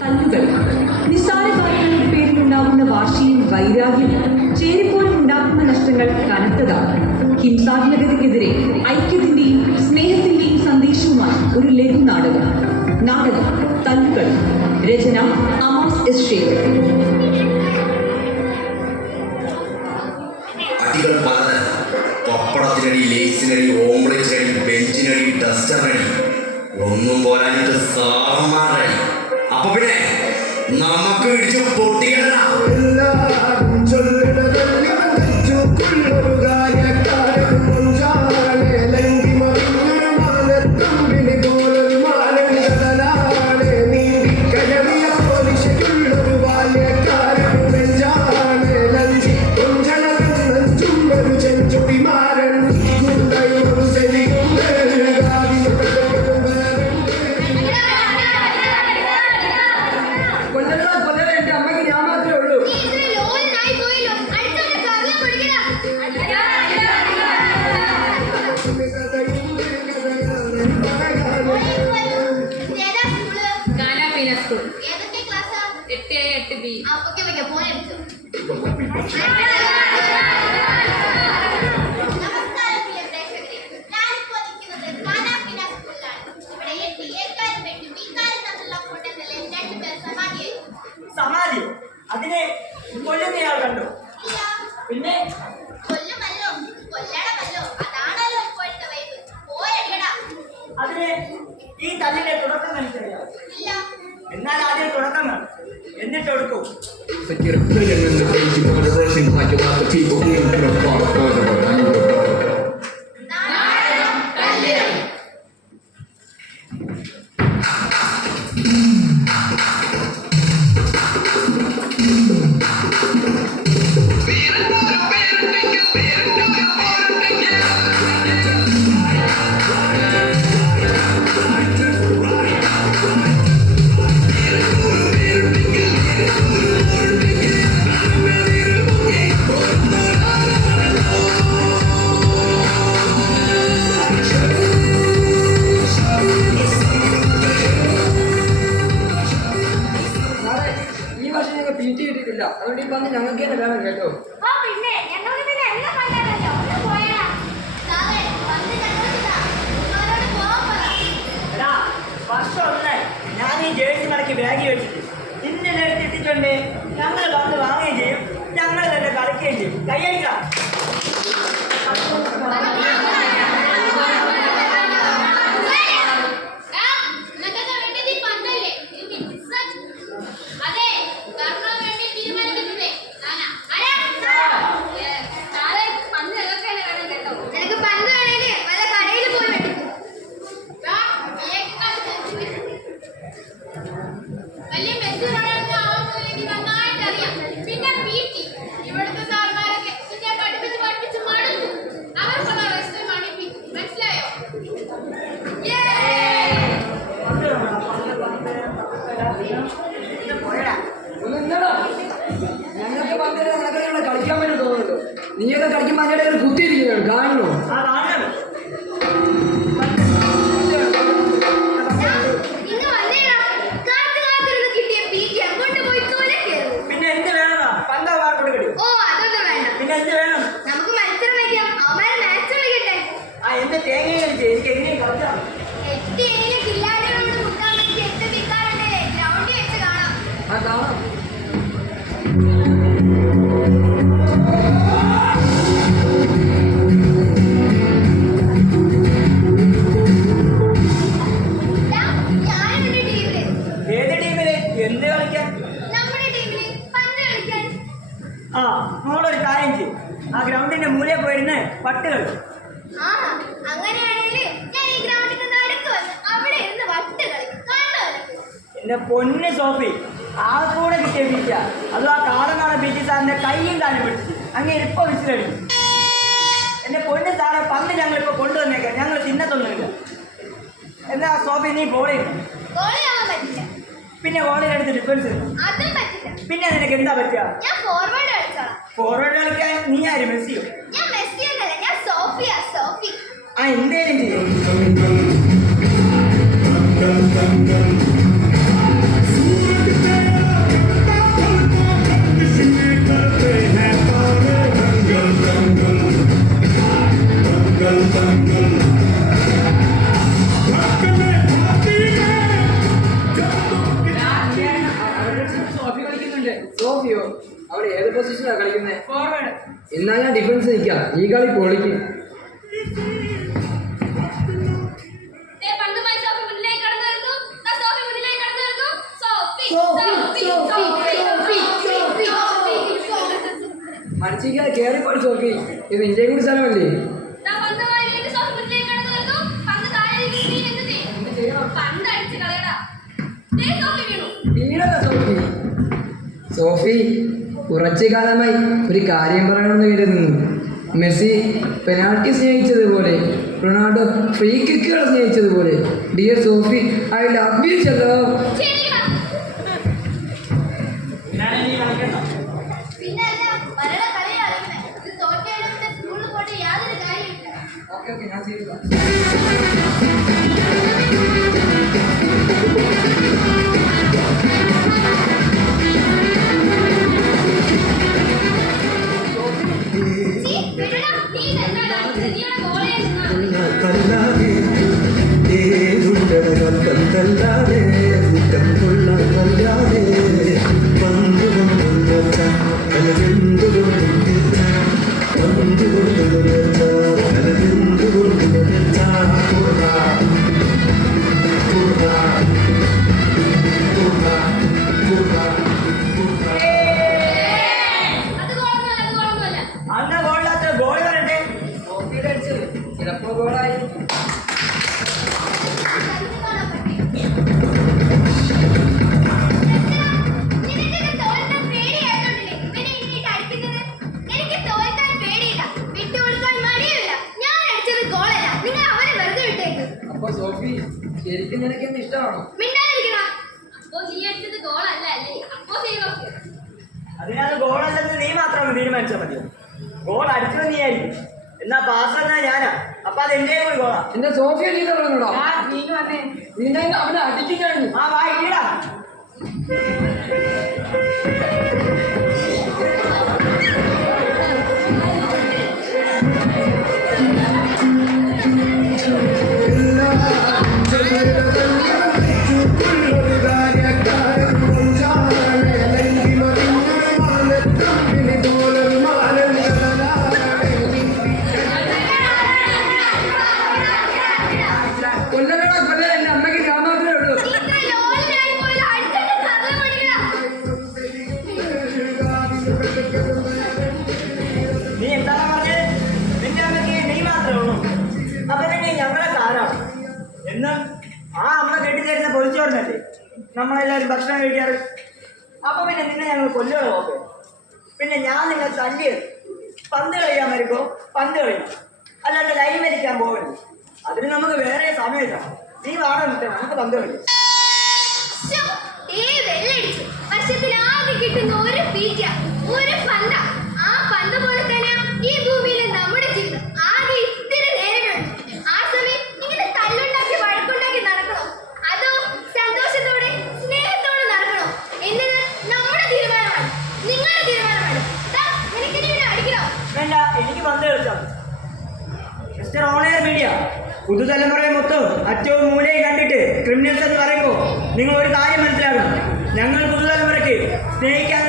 തല്ലുകൾ നിസ്സാര കാര്യങ്ങളുടെ പേരിലുണ്ടാകുന്ന വാശിയും വൈരാഗ്യവും ചേരിപ്പോലും ഉണ്ടാക്കുന്ന നഷ്ടങ്ങൾ കനത്തതാണ്. ഹിംസാത്മകതയ്ക്കെതിരെ ഐക്യത്തിന്റെയും സ്നേഹത്തിന്റെയും സന്ദേശവുമായി ഒരു ലഘു നാടകം തല്ലുകൾ. രചന അമാസ് എസ് ഷേഖർ. അടികൾ പലതരം. പപ്പടത്തിനടി, ലേസിനടി, ഓംലെറ്റിനടി, ബെഞ്ചിനടി, ഡസ്റ്ററിനടി, ഒന്നും പോരാഞ്ഞിട്ട് സാറന്മാരടി. അപ്പൊ പിന്നെ നമുക്ക് ഇടിച്ച് പൊട്ടിക്കണ്ട. സമാധിയോ? അതിനെ കൊല്ലുന്നയാൾ കണ്ടോ? പിന്നെ അതിന് ഈ തല്ലിന്റെ തുടക്കം മനസ്സിലായോ? എന്നാൽ ആദ്യം തുടക്കം വേണം, എന്നിട്ട് എടുക്കും. അതുകൊണ്ട് ഈ പന്ത് ഞങ്ങൾക്ക് തന്നെ വേണം കേട്ടോ. വർഷം ഒന്നായി ഞാൻ ഈ ജേഴ്സി കടക്കി ബാഗി വെച്ചിട്ട് ഇന്നലെ എടുത്തിട്ടുണ്ട്. ഞങ്ങൾ പന്ത് വാങ്ങുകയും ചെയ്യും, ഞങ്ങൾ തന്നെ കളിക്കുകയും ചെയ്യും. കയ്യടിക്കാം. ഞങ്ങൾക്ക് പന്തിനെ നിനക്ക് കളിക്കാൻ പറ്റും തോന്നുന്നുണ്ടോ? നീയൊക്കെ കളിക്കുമ്പോൾ അതിൻ്റെ കുത്തിയിരിക്കുകയാണ്, കാണണോ? പിന്നെ എന്ത് വേണം? പന്ത വാർക്കൊണ്ട് കിട്ടും. പിന്നെ എന്ത് വേണം? എന്റെ തേങ്ങ കളിച്ച് എനിക്ക് എങ്ങനെയും കളിക്കാം. കാണാം. ഏത് ടീമില്? എന്ത് കളിക്കാൻ? ആ, മോളൊരു കാര്യം ചെയ്യും. ആ ഗ്രൗണ്ടിന്റെ മൂലയിൽ പോയിരുന്ന് പട്ട് കളി. എന്റെ പൊന്ന് സോഫി, ആ കൂടെ കിട്ടിയ ബീച്ച, അതും ആ കാലനാട ബീച്ച് സാറിന്റെ കയ്യും കാലും പിടിച്ചു അങ്ങനെ ഇപ്പൊ വിസിലടിക്കും. എന്റെ പൊന്ന് സാറെ, പന്ത് ഞങ്ങളിപ്പോ കൊണ്ടുവന്നേക്കാം, ഞങ്ങൾ തിന്നത്തൊന്നുമില്ല. എന്നാ സോഫി, നീ ബോൾ ചെയ്യണം. പിന്നെ ബോളിനടുത്ത് ഡിഫൻസ്. പിന്നെ നിനക്ക് എന്താ പറ്റുക? ഫോർവേഡ് കളിക്കാൻ നീ ആര്? മെസ്സിയോ? ആ, എന്തേലും ചെയ്യും. സോഫിയോ അവിടെ ഏത് പൊസിഷനാണ് കളിക്കുന്നത്? ഫോർവേഡ്. എന്നാ ഞാൻ ഡിഫൻസ് നിൽക്കാം, ഈ കളി പൊളിക്കും. ദേ പന്തുമായി സോഫി മുന്നിലേക്ക് കടന്നു വരുന്നു. ദാ സോഫി മുന്നിലേക്ക് കടന്നു വരുന്നു. സോഫി മടിച്ചിരിക്കാതെ കയറിപ്പോയി സോഫി, ഇത് ഇന്ത്യയും കൂടി സ്ഥലമല്ലേ? ദാ പന്തുമായി വീണ്ടും സോഫി മുന്നിലേക്ക് കടന്നു വരുന്നു. പന്ത് താഴെ വീണു. എന്ത് ചെയ്യും? പന്ത് അടിച്ച് കളയടാ. ദേ സോഫി വീണു. വീണതാ സോഫി. സോഫി കുറച്ചു കാലമായി ഒരു കാര്യം പറയണമെന്ന് കരുതുന്നു. മെസ്സി പെനാൾട്ടി സ്നേഹിച്ചതുപോലെ റൊണാൾഡോ ഫ്രീ കിക്കുകൾ സ്നേഹിച്ചതുപോലെ dear Sophie I love you ചെല്ലോ. ശരിയാ. ഞാനെ നീ കളിക്കണ്ട. പിന്നല്ല മരണ കളി കളിക്കണേ. ഇത് തോറ്റയുടെ പിന്നെ സ്കൂളിൽ പോയിട്ട് യാതൊരു കാര്യമില്ല. ഓക്കെ ഓക്കെ ഞാൻ ചെയ്തു. ചീ, വിടടാ. നീ ഇതെന്താ കാണിച്ചത്? നീ അവിടെ ഗോൾ ചെയ്യുന്ന. കല്ലാതെ ഏതുണ്ടടകൾ കല്ലാതെ കല്ലാതെ പന്തുകൊണ്ടുള്ള കലവെന്തുകൊണ്ടുള്ള പന്തുകൊണ്ടുള്ള കലവെന്തുകൊണ്ടുള്ള അത് ഗോളൊന്നുമല്ല, അത് ഗോളൊന്നുമല്ല. അന്ന് ഗോളില്ലാത്ത ഗോൾ വരട്ടെ. സോഫിയുടെ അടിച്ചത് ചിലപ്പോ ഗോളായി. കളിച്ച് കാണാൻ പറ്റി. നിനക്കിത് തോൽക്കാൻ പേടിയായിട്ടുണ്ടല്ലേ ഇവനെ ഇങ്ങോട്ട് അടിക്കുന്നത്? എനിക്ക് തോൽക്കാൻ പേടിയില്ല, വിട്ടുകൊടുക്കാൻ മടിയുമില്ല. ഞാൻ അടിച്ചത് ഗോളല്ല, നിങ്ങൾ അവനെ വെറുതെ വിട്ടേക്ക്. അപ്പൊ സോഫി ശരിക്കും നിനക്കെന്ന് ഇഷ്ടമാണോ? മിണ്ടാതിരിക്കടാ. അപ്പോ നീ അടിച്ചത് ഗോളല്ല അല്ലേ? അപ്പോ സീറോ. അതിനകത്ത് ഗോളല്ലെന്ന് നീ മാത്രം തീരുമാനിച്ചാൽ മതിയോ? ഗോൾ അടിച്ചത് നീ ആയിരിക്കും, എന്നാ പാസ് എന്നാ ഞാനാ. അപ്പൊ അത് എന്റെ കൂടി ഗോളാ. എന്റെ സോഫിയ ചെയ്ത പറഞ്ഞോടാ. നീ വന്നേ. നിന്നെ അവനെ അടിക്കും ഞാൻ. ആ വാ ഇടാ. കൊല്ലണടാ കൊല്ല, എന്റെ അമ്മയ്ക്ക് ഞാൻ മാത്രമേ ഉള്ളൂ. ഇത്ര ലോലിനായി പോയത് അടിച്ചിട്ട് കഥ പഠിക്കടാ. നീ എന്താണ് പറഞ്ഞത്? നിന്റെ അമ്മയ്ക്ക് നീ മാത്രമേ ഉള്ളൂ. അപ്പൊ തന്നെ ഞങ്ങളെ കാരാണ്. എന്നും ആ അമ്മ കെട്ടിത്തരുന്ന പൊതിച്ചോറിനല്ലേ നമ്മളെല്ലാവരും ഭക്ഷണം കഴിക്കാറ്. അപ്പൊ പിന്നെ നിന്നെ ഞങ്ങൾ കൊല്ലുകളോ നോക്ക്. പിന്നെ ഞാൻ നിങ്ങൾ തല്ലിയത് പന്ത് കളിക്കാൻ വരുമ്പോ പന്ത് കളിക്കും, അല്ലാണ്ട് ലൈൻ വലിക്കാൻ പോകരുത്. അതിന് നമുക്ക് വേറെ സമയമില്ല. നീ വാടക വിട്ടേ, നമുക്ക് പന്ത് കളിക്കാം. ശ്ശോ, വെള്ളടിച്ചു. വർഷത്തിലാകെ കിട്ടുന്ന ഒരു തീറ്റ, ഒരു പന്ത. ആ പന്ത് പോലെ തന്നെ ഈ ഭൂമിയിൽ നമ്മുടെ ജീവിതം. ആകെ ഇത്തിരി നേരങ്ങളുണ്ട്. ആ സമയം ഇങ്ങനെ തല്ലുണ്ടാക്കി വഴക്കുണ്ടാക്കി നടക്കണോ, അതോ സന്തോഷത്തോടെ സ്നേഹത്തോടെ നടക്കണോ എന്നത് നമ്മുടെ തീരുമാനമാണ്, നിങ്ങളുടെ തീരുമാനമാണ്. നിനക്കിനി ഇവനെ അടിക്കണോ? വേണ്ട, എനിക്ക് പന്ത് കളിച്ചാൽ മിസ്റ്റർ ഓൺലൈൻ മീഡിയ പുതുതലമുറയെ മൊത്തം അറ്റവും മൂലയും കണ്ടിട്ട് ക്രിമിനൽസ് എന്ന് പറയുമ്പോൾ നിങ്ങൾ ഒരു കാര്യം മനസ്സിലാക്കണം. ഞങ്ങൾ പുതുതലമുറയ്ക്ക് സ്നേഹിക്കാൻ